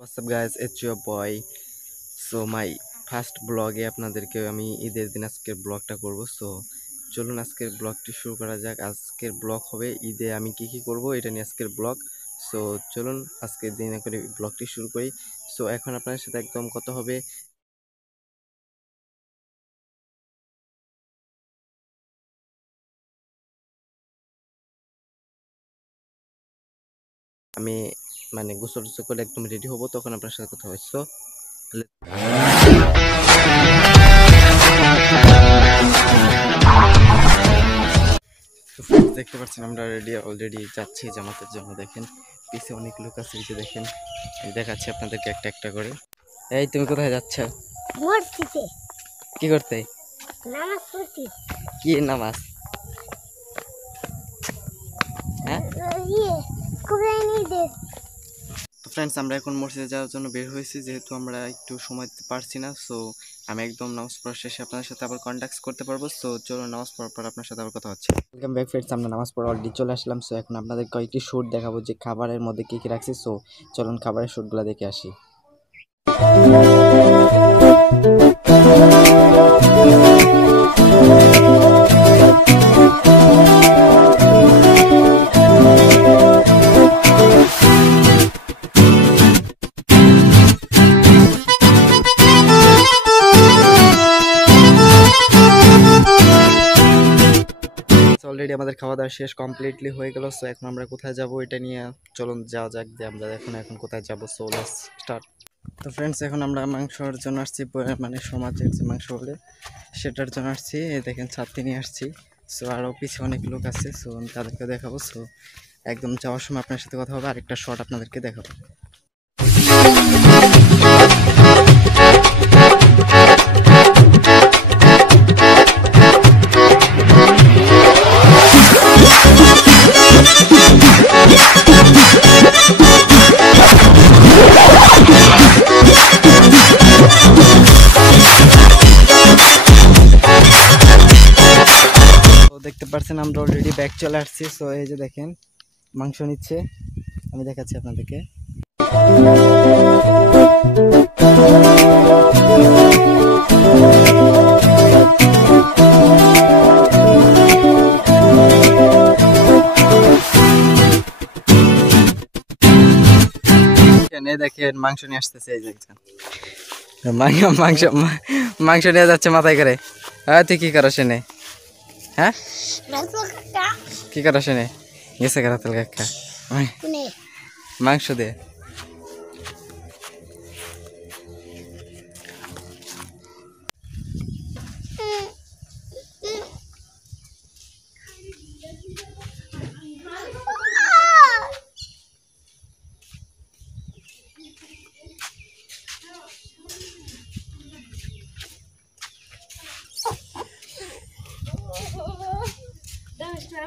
What's up guys, it's your boy. So my first ব্লগে আপনাদেরকে আমি ঈদের দিন আজকের ব্লগটা করব। সো চলুন আজকের ব্লগটি শুরু করা যাক। আজকের ব্লগ হবে ঈদে আমি কি কি করব এটা নিয়ে আজকের ব্লগ। সো চলুন আজকের দিন করে ব্লগটি শুরু করি। সো এখন আপনাদের সাথে একদম কথা হবে। আমি মানে গোসল টোসল করে একদম রেডি হব, তখন আপনার সাথে কথা হবে। সো দেখতে পাচ্ছেন আমরা অলরেডি যাচ্ছি জামাতের জন্য। দেখেন পিছে অনেক লোক আছে, এই যে দেখেন, আমি দেখাচ্ছি আপনাদেরকে একটা একটা করে। এই তুমি কোথায় যাচ্ছ? মসজিদে কি করতে? নামাজ পড়ছি। কি নামাজ? হ্যাঁ, কুরআন ঈদের। তো ফ্রেন্ডস আমরা এখন মসজিদে যাওয়ার জন্য বের হয়েছি, যেহেতু আমরা একটু সময় দিতে পারছি না। সো আমি একদম নামাজ পড়ার শেষে আপনাদের সাথে আবার কন্ট্যাক্ট করতে পারবো। সো চলো নামাজ পড়ার পর আপনার সাথে আবার কথা হচ্ছে। ওয়েলকাম ব্যাক ফ্রেন্ডস, আমরা নামাজ পড়া অলরেডি চলে আসলাম। সো এখন আপনাদের কয়েকটি শুট দেখাবো যে খাবারের মধ্যে কী কী রাখছি। সো চলুন খাবারের শুটগুলো দেখে আসি। অলরেডি আমাদের খাওয়া দাওয়া শেষ, কমপ্লিটলি হয়ে গেল। সো এখন আমরা কোথায় যাব এটা নিয়ে চলুন যাওয়া যাক যে আমরা এখন কোথায় যাব। So let's start. তো ফ্রেন্ডস এখন আমরা মাংসর জন্য আসছি, মানে সমাজের যে মাংস বলে সেটার জন্য আসছি। এই দেখেন ছাত্রী নিয়ে আসছি। সো আরও পিছিয়ে অনেক লোক আছে, সো আমি তাদেরকে দেখাবো। সো একদম যাওয়ার সময় আপনার সাথে কথা হবে, আরেকটা শট আপনাদেরকে দেখাবো। দেখতে পাচ্ছেন আমরা অলরেডি ব্যাক চলে আসছি। সো এই যে দেখেন মাংস নিচ্ছে, আমি দেখাচ্ছি আপনাদেরকে। দেখেন মাংস নিয়ে আসতেছে, এই যে মাংস মাংস নিয়ে যাচ্ছে মাথায় করে। হ্যাঁ তুই কি করো সেনে? হ্যাঁ কি করো সেনে? গেছে করা তেল কাকা মাংস দে।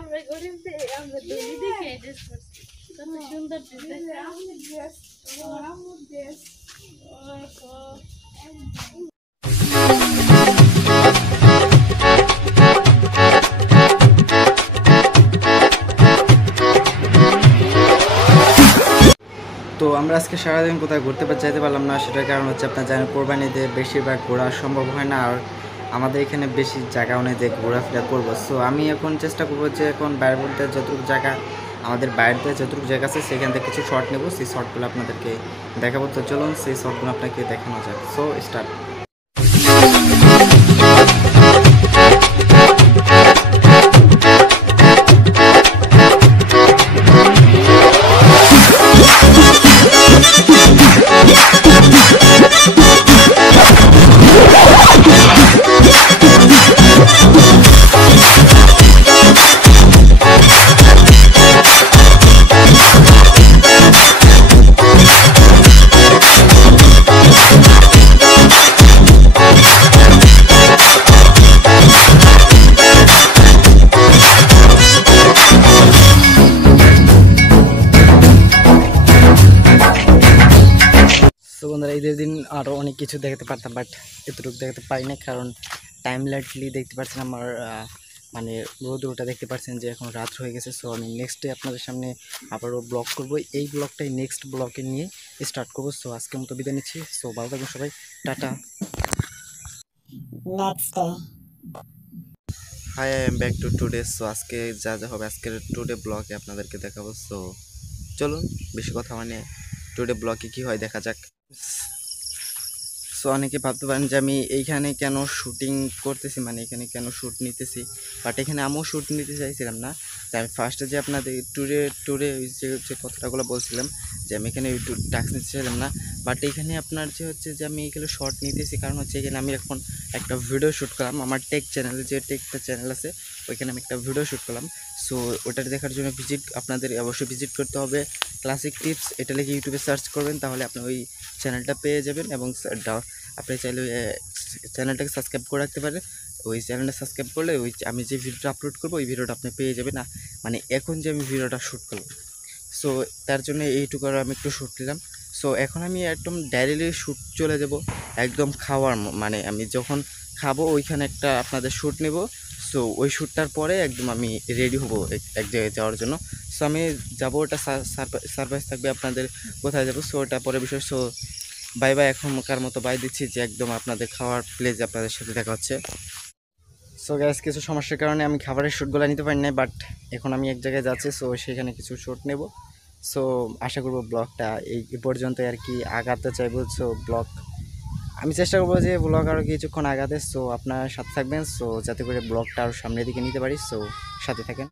আমরা গরিব, আমরা দলি দেখে ড্রেস করছি, কত সুন্দর ড্রেস। তো আমরা আজকে সারাদিন কোথায় ঘুরতে যাইতে পারলাম না, সেটার কারণ হচ্ছে আপনার জানেন কোরবানিতে বেশিরভাগ ঘোরা সম্ভব হয় না, আর আমাদের এখানে বেশি জায়গাও নেই যে ঘোরাফেরা করবো। সো আমি এখন চেষ্টা করবো যে এখন বাইরের মধ্যে যতটুকু জায়গা, আমাদের বাইরেতে যতটুকু জায়গা আছে সেখান থেকে কিছু শর্ট নেবো, সেই শর্টগুলো আপনাদেরকে দেখাবো। তো চলুন সেই শর্টগুলো আপনাকে দেখানো যাক। So start. তো বন্ধুরা ঈদের দিন আরও অনেক কিছু দেখতে পারতাম, বাট এতটুকু দেখতে পারি না, কারণ টাইম লাইটলি দেখতে পাচ্ছেন আমার মানে রোদ্রটা দেখতে পাচ্ছেন যে এখন রাত হয়ে গেছে। সো আমি নেক্সট ডে আপনাদের সামনে আবারও ব্লগ করব, এই ব্লগটাই নেক্সট ব্লগে নিয়ে স্টার্ট করবো। সো আজকের মতো বিদায় নিচ্ছি। সো ভালো থাকবেন সবাই, টাটা। Hi, I am back to today. So আজকে যা যা হবে আজকের টুডে ব্লগে আপনাদেরকে দেখাবো। সো চলুন বেশি কথা মানে টুডে ব্লগে কী হয় দেখা যাক। সো অনেকে ভাবতে পারেন যে আমি এইখানে কেন শুটিং করতেছি, মানে এখানে কেন শ্যুট নিতেছি, বাট এখানে আমিও শ্যুট নিতে চাইছিলাম না। যে আমি ফার্স্টে যে আপনাদের ট্যুরে যে কথাগুলো বলছিলাম যে আমি এখানে টাস্ক নিতে চাইলাম না, বাট এখানে আপনার যে হচ্ছে যে আমি এগুলো শর্ট নিতেছি কারণ হচ্ছে এখানে আমি এখন একটা ভিডিও শ্যুট করলাম আমার টেক চ্যানেলে, যে টেকটা চ্যানেল আছে ওইখানে আমি একটা ভিডিও শ্যুট করলাম। সো ওটা দেখার জন্য আপনাদের অবশ্যই ভিজিট করতে হবে ক্লাসিক টিপস, এটা লিখে ইউটিউবে সার্চ করবেন, তাহলে আপনি ওই চ্যানেলটা পেয়ে যাবেন। এবং আপনি চাইলে চ্যানেলটাকে সাবস্ক্রাইব করে রাখতে পারেন। ওই চ্যানেলটা সাবস্ক্রাইব করলে ওই আমি যে ভিডিওটা আপলোড করবো ওই ভিডিওটা আপনি পেয়ে যাবেন না, মানে এখন যে আমি ভিডিওটা শ্যুট করলাম। সো তার জন্য এইটুকু আমি একটু শ্যুট নিলাম। সো এখন আমি একদম ডাইরেক্টলি শ্যুট চলে যাব একদম খাওয়ার, মানে আমি যখন খাবো ওইখানে একটা আপনাদের শ্যুট নেব। সো ওই শ্যুটটার পরে একদম আমি রেডি হব এক জায়গায় যাওয়ার জন্য। সো আমি যাবো, ওটা সারপ্রাইজ থাকবে আপনাদের কোথায় যাবো। সো ওটা পরে বিষয়। সো বাই বাই, এখনকার মতো বাই দিচ্ছি, যে একদম আপনাদের খাওয়ার প্লেস আপনাদের সাথে দেখা হচ্ছে। সো গ্যাস কিছু সমস্যার কারণে আমি খাবারের শ্যুটগুলো নিতে পারি না, বাট এখন আমি এক জায়গায় যাচ্ছি। সো সেখানে কিছু শ্যুট নেব। সো আশা করবো ব্লগটা এই পর্যন্ত আর কি আগাতে চাইবো। সো ব্লগ আমি চেষ্টা করবো যে ব্লগ আরও কিছুক্ষণ আগাতে। সো আপনারা সাথে থাকবেন, সো যাতে করে ব্লগটা আরও সামনের দিকে নিতে পারি। সো সাথে থাকেন।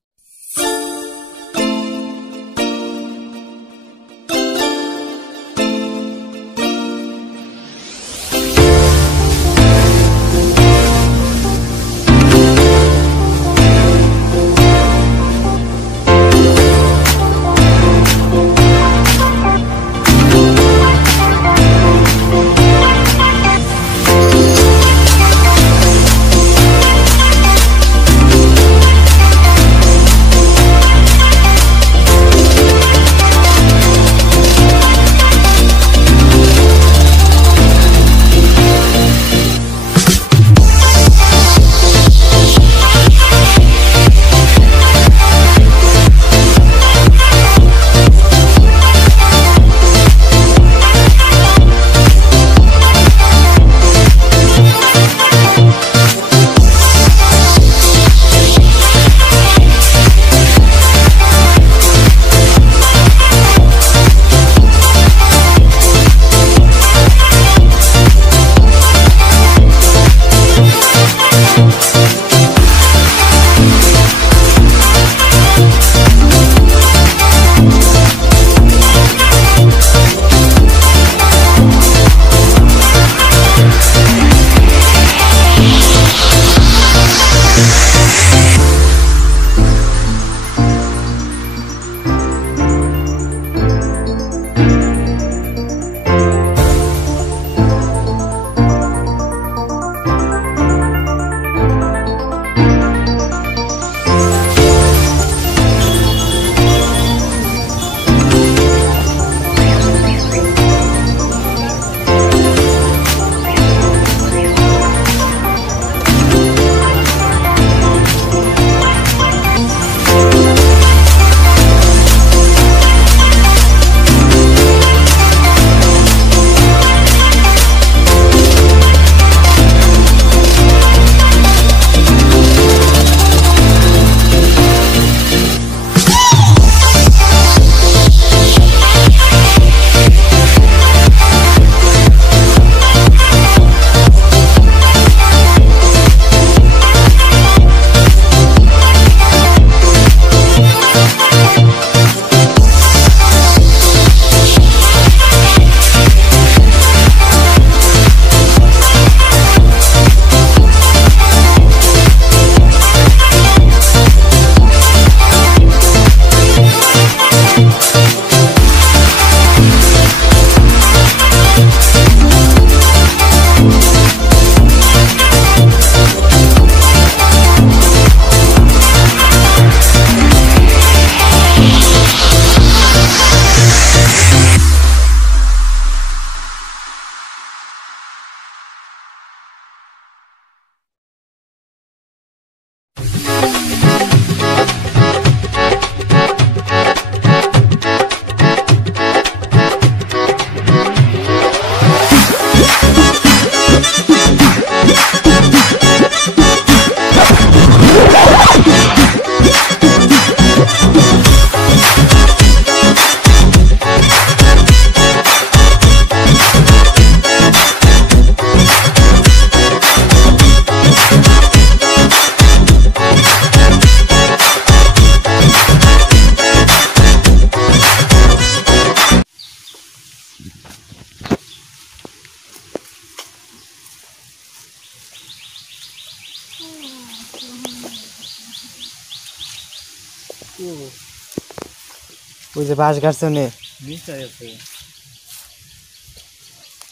ওই যে বাঁশ গাছ নে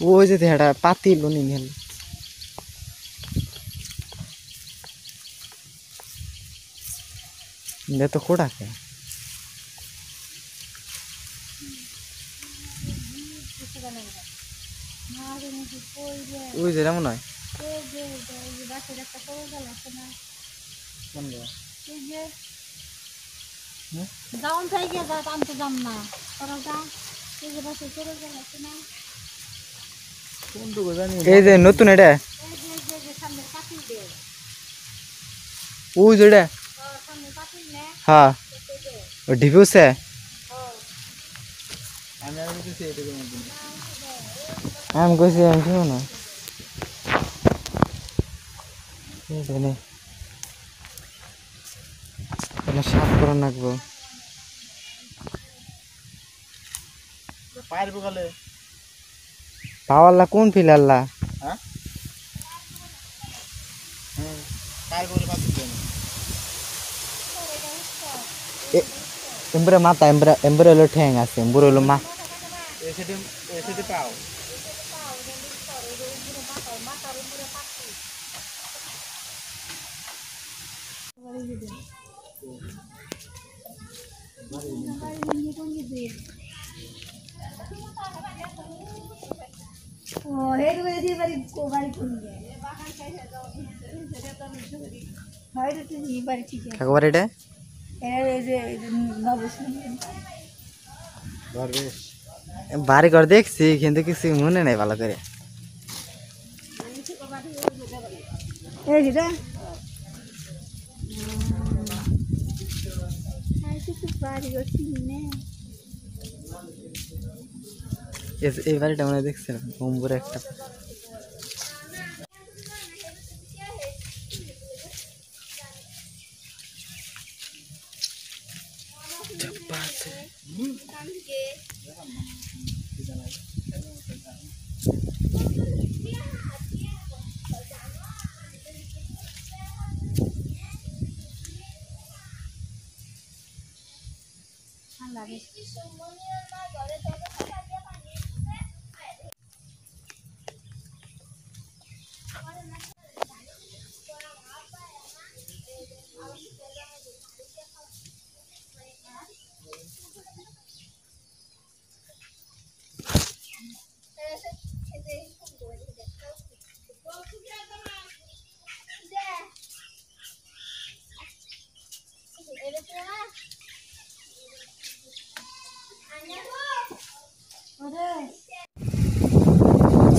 ওই যে এটা পাতি লুনি নেল তো খোড়া কে ওই যে মনে হয় যাওন থেকে যা আমি তো যাম না তোরা যা এই যে বাসে চলে গেল না এই যে নতুন এটা এই যে সামনে পাতিল দে ওই যে এটা সামনে পাতিল নে হ্যাঁ ও ডিফিউসে আমি কইছি আমি শুনো না সাফ করে রাখবো পাওয়াল্লা কোন ফিলাল্লা এমবরে মাথা এমবরে হলো ঠ্যাং আছে এমবরে হলো মা ও হেড করে দিয়ে বাড়ি বাড়ি করবে হয় তো তুমি বাড়ি ঠিক আছে একবার এটা এই যে নবস বাড়ি ঘর দেখছি কিন্তু কিছু মনে নাই ভালো করে এই যেটা কিছু বাড়ি করছি না এই বাড়িটা মনে দেখছিলাম বম্বুরে একটা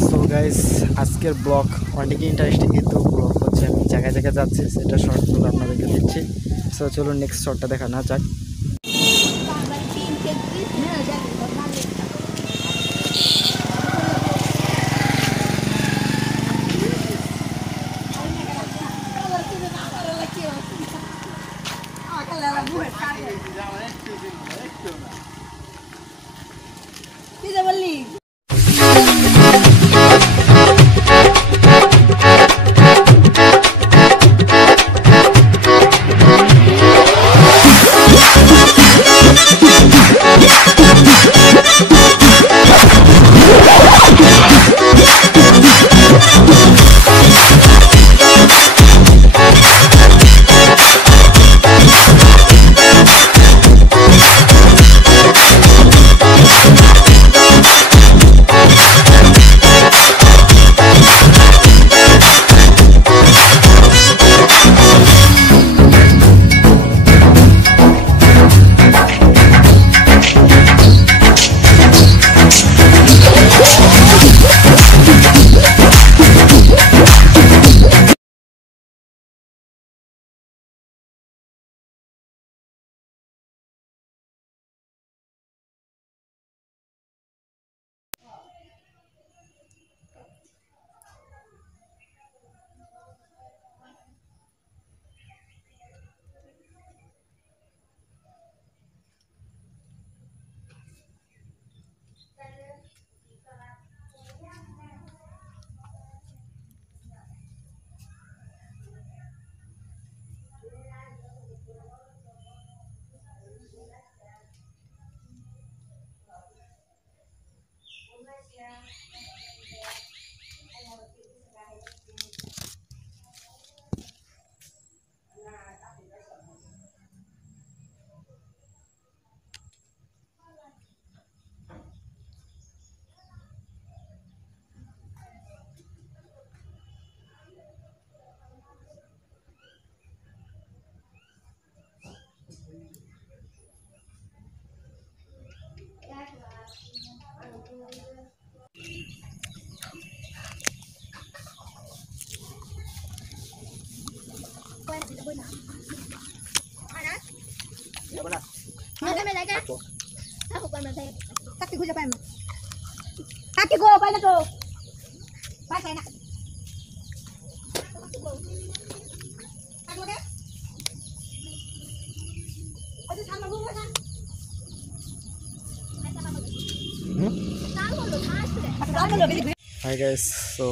সো গাইস আজকের ব্লগ অনেক ইন্টারেস্টিং কিন্তু ব্লগ হচ্ছে আমি জায়গায় জায়গায় যাচ্ছি সেটা শর্টগুলো আপনাদেরকে দিচ্ছি সো চলুন নেক্সট শর্টটা দেখা না যাক বললি কাকি খুঁজে পাই না, কাকি গো পাই না তো, পাই না হাই গাইস, তো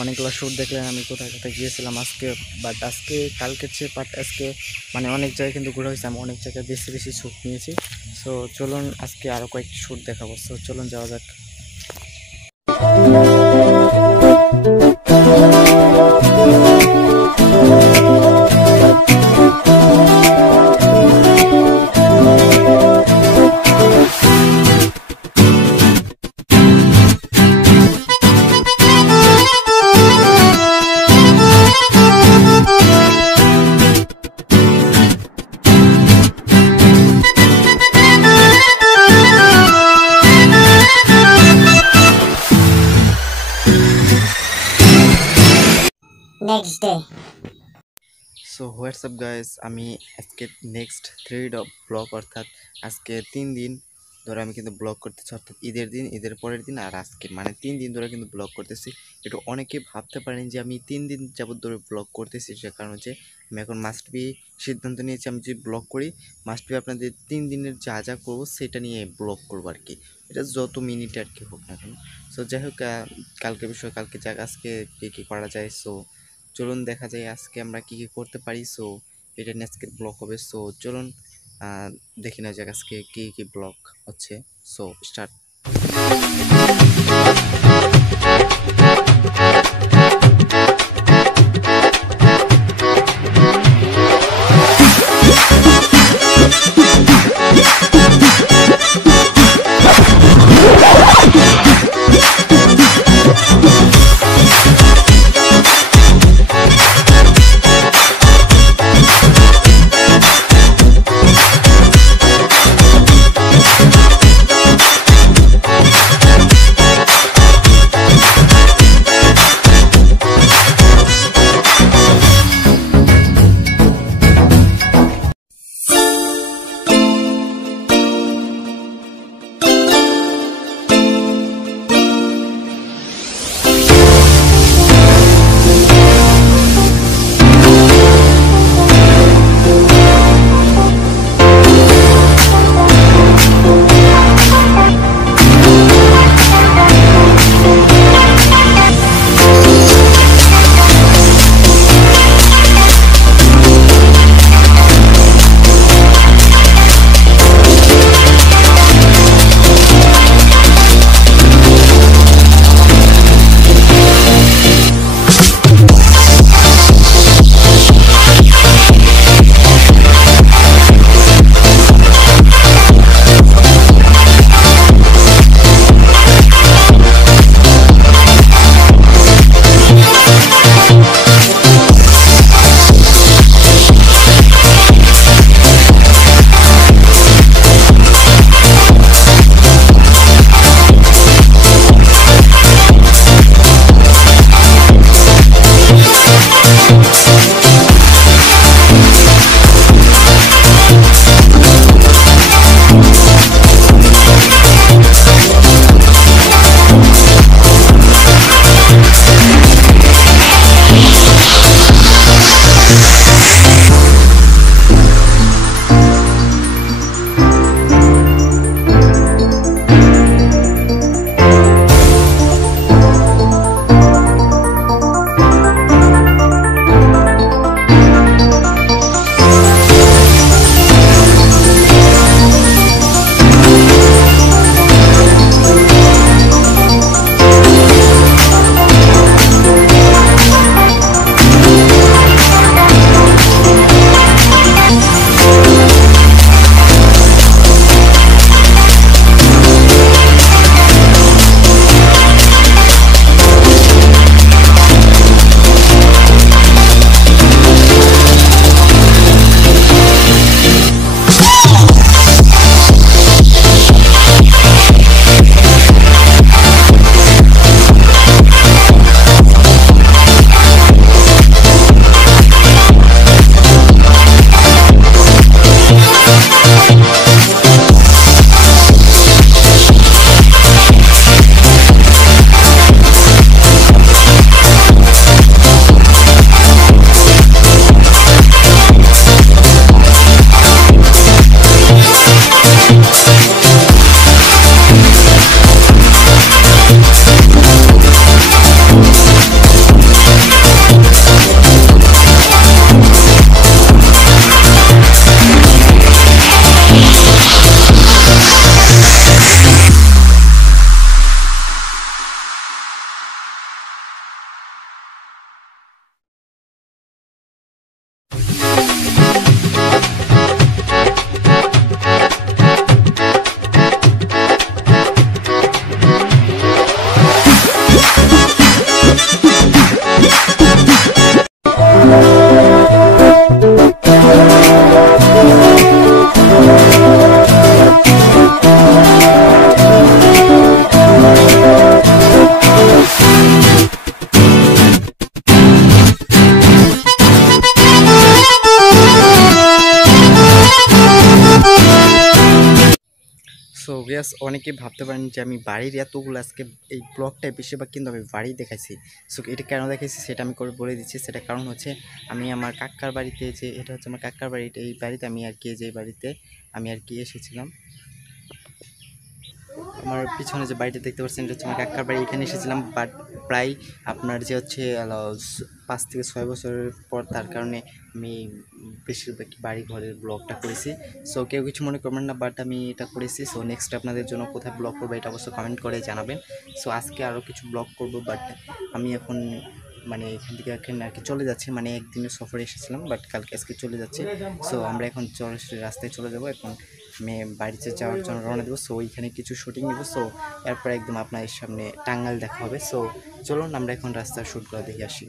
অনেকগুলো শ্যুট দেখলেন আমি কোথায় কোথায় গিয়েছিলাম আজকে। বাট আজকে কালকের চেয়ে আজকে মানে অনেক জায়গায় কিন্তু ঘোরা হয়েছে, আমি অনেক জায়গায় বেশি বেশি শ্যুট নিয়েছি। সো চলুন আজকে আরও কয়েকটি শ্যুট দেখাবো। সো চলুন যাওয়া যাক। Next day. So WhatsApp guys, আমি আজকে নেক্সট 3 ব্লগ, অর্থাৎ আজকে 3 দিন ধরে আমি কিন্তু ব্লগ করতেছি, অর্থাৎ ঈদের দিন, ঈদের পরের দিন আর আজকে, মানে 3 দিন ধরে কিন্তু ব্লগ করতেছি। একটু অনেকে ভাবতে পারেন যে আমি 3 দিন যাবত ধরে ব্লগ করতেছি, সে কারণ হচ্ছে আমি এখন মাস্ট বি সিদ্ধান্ত নিয়েছি, আমি যদি ব্লগ করি মাস্ট বি আপনাদের 3 দিনের যা যা করবো সেটা নিয়ে ব্লগ করবো আর কি, এটা যত মিনিটে আর কি হোক না কেন। সো যাই হোক, কালকে বিষয় কালকে যাক, আজকে কী করা যায়। সো চলুন দেখা যায় আজকে আমরা কী করতে পারি। সো এটা নিয়ে আজকে ব্লগ হবে। সো চলুন দেখি না যাক আজকে কী ব্লগ হচ্ছে। So start. গাছ অনেকেই ভাবতে পারেন যে আমি বাড়ির এতগুলো আজকে এই ব্লগটায় বেশিরভাগ কিন্তু আমি বাড়ি দেখাইছি। সো এটা কেন দেখাইছি সেটা আমি করে বলে দিচ্ছি। সেটা কারণ হচ্ছে আমি আমার কাকার বাড়িতে, যে এটা হচ্ছে আমার কাকার বাড়িতে, এই বাড়িতে আমি আর কি, যে বাড়িতে আমি আর কি এসেছিলাম, আমার পিছনে যে বাড়িটা দেখতে পাচ্ছেন এটা হচ্ছে আমার কাকার বাড়ি। এখানে এসেছিলাম বাট প্রায় আপনার যে হচ্ছে 5 থেকে 6 বছরের পর, তার কারণে আমি বেশিরভাগ বাড়ি ঘরের ব্লগটা করেছি। সো কেউ কিছু মনে করবেন না, বাট আমি এটা করেছি। সো নেক্সট আপনাদের জন্য কোথায় ব্লগ করবো এটা অবশ্যই কমেন্ট করে জানাবেন। সো আজকে আরও কিছু ব্লগ করব, বাট আমি এখন মানে এখান থেকে আর কি চলে যাচ্ছি, মানে একদিনের সফরে এসেছিলাম বাট কালকে আজকে চলে যাচ্ছি। সো আমরা এখন রাস্তায় চলে যাব, এখন আমি বাড়িতে যাওয়ার জন্য রওনা দেবো। সো ওইখানে কিছু শুটিং নেব। সো এরপর একদম আপনাদের সামনে টাঙ্গাইল দেখা হবে। সো চলুন আমরা এখন রাস্তার শ্যুটগুলো দেখে আসি।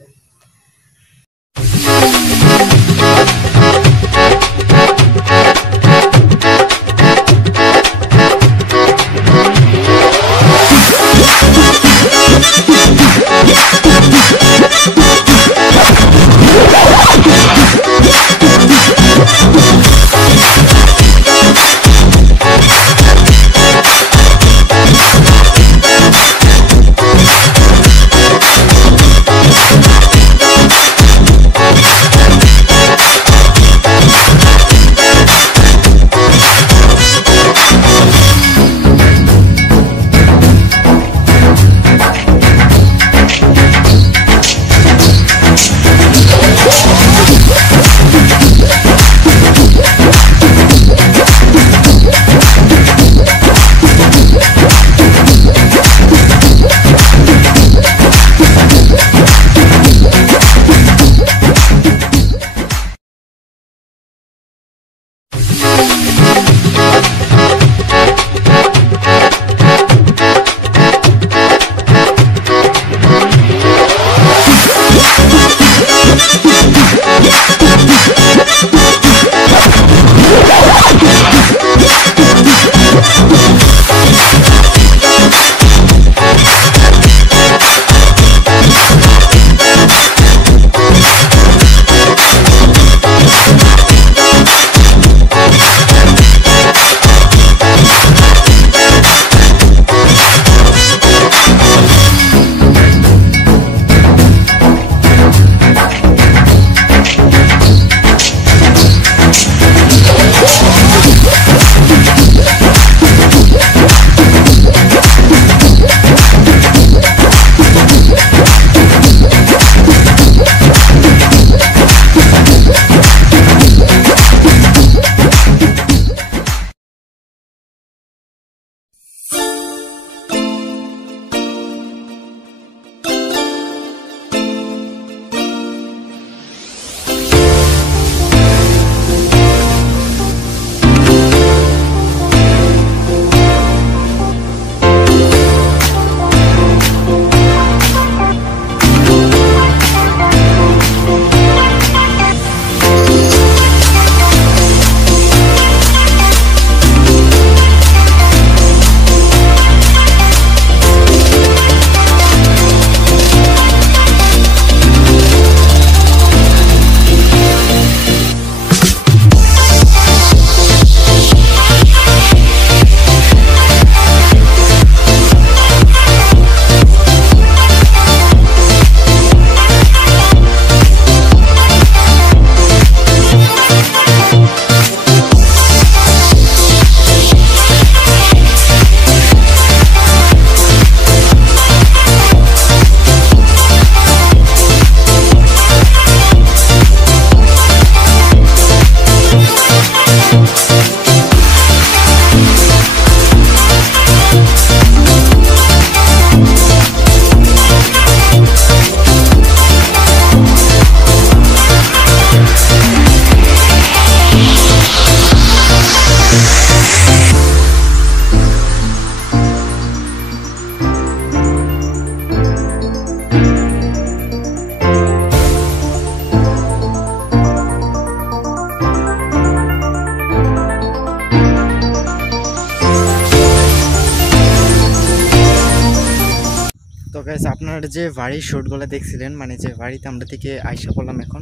তো গাইস আপনারা যে বাড়ির শ্যুটগুলো দেখছিলেন, মানে যে বাড়িতে আমরা থেকে আইসা পড়লাম এখন,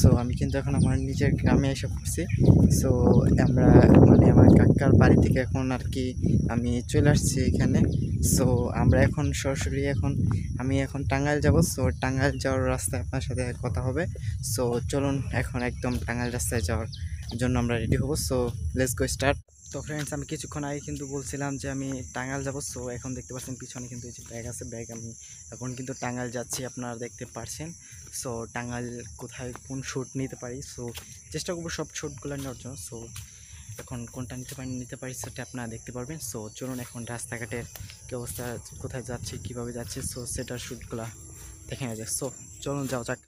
সো আমি কিন্তু এখন আমার নিজের গ্রামে এসে পড়ছি। সো আমরা মানে আমার কাকার বাড়ি থেকে এখন আর কি আমি চলে আসছি এখানে। সো আমরা এখন সরাসরি আমি এখন টাঙ্গাইল যাব। সো টাঙ্গাইল যাওয়ার রাস্তায় আপনার সাথে কথা হবে। সো চলুন এখন একদম টাঙ্গাইল রাস্তায় যাওয়ার জন্য আমরা রেডি হব। So let's go start. তো ফ্রেন্ডস, আমি কিছুক্ষণ আগে কিন্তু বলছিলাম যে আমি টাঙ্গাইল যাব। সো এখন দেখতে পাচ্ছেন পিছনে কিন্তু এই যে ব্যাগ আছে, ব্যাগ আমি এখন কিন্তু টাঙ্গাইল যাচ্ছি, আপনারা দেখতে পারছেন। সো টাঙ্গাইল কোথায় কোন শ্যুট নিতে পারি, সো চেষ্টা করবো সব শ্যুটগুলো নেওয়ার জন্য। সো এখন কোনটা নিতে পারি সেটা আপনারা দেখতে পারবেন। সো চলুন এখন রাস্তাঘাটের কী অবস্থা, কোথায় যাচ্ছি, কীভাবে যাচ্ছি, সো সেটার শ্যুটগুলো দেখে নেওয়া যায়। সো চলুন যাওয়া যাক।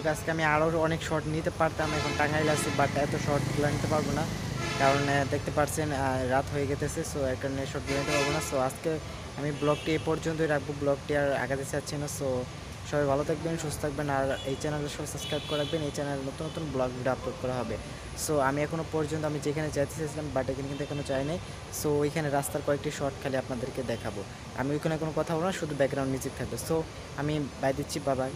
হোক আজকে আমি আরও অনেক শর্ট নিতে পারতাম, এখন টাঙ্গাইল আছি বাট এত শর্টগুলো নিতে পারবো না, কারণ দেখতে পাচ্ছেন রাত হয়ে গেতেছে। সো এর কারণে শর্টগুলো নিতে পারবো না। সো আজকে আমি ব্লগটি এই পর্যন্তই রাখবো, ব্লগটি আর আগাতে চাচ্ছি না। সো সবাই ভালো থাকবেন, সুস্থ থাকবেন, আর এই চ্যানেলটা সবাই সাবস্ক্রাইব করে রাখবেন, এই চ্যানেলে নতুন নতুন ব্লগ ভিডিও আপলোড করা হবে। সো আমি এখনও পর্যন্ত আমি যেখানে যাইতে চেয়েছিলাম বাট এখানে কিন্তু এখনও যাই নাই। সো ওইখানে রাস্তার কয়েকটি শর্ট খালি আপনাদেরকে দেখাবো, আমি ওইখানে কোনো কথা বলবো না, শুধু ব্যাকগ্রাউন্ড মিউজিক থাকবে। সো আমি বাই দিচ্ছি, বাবাই।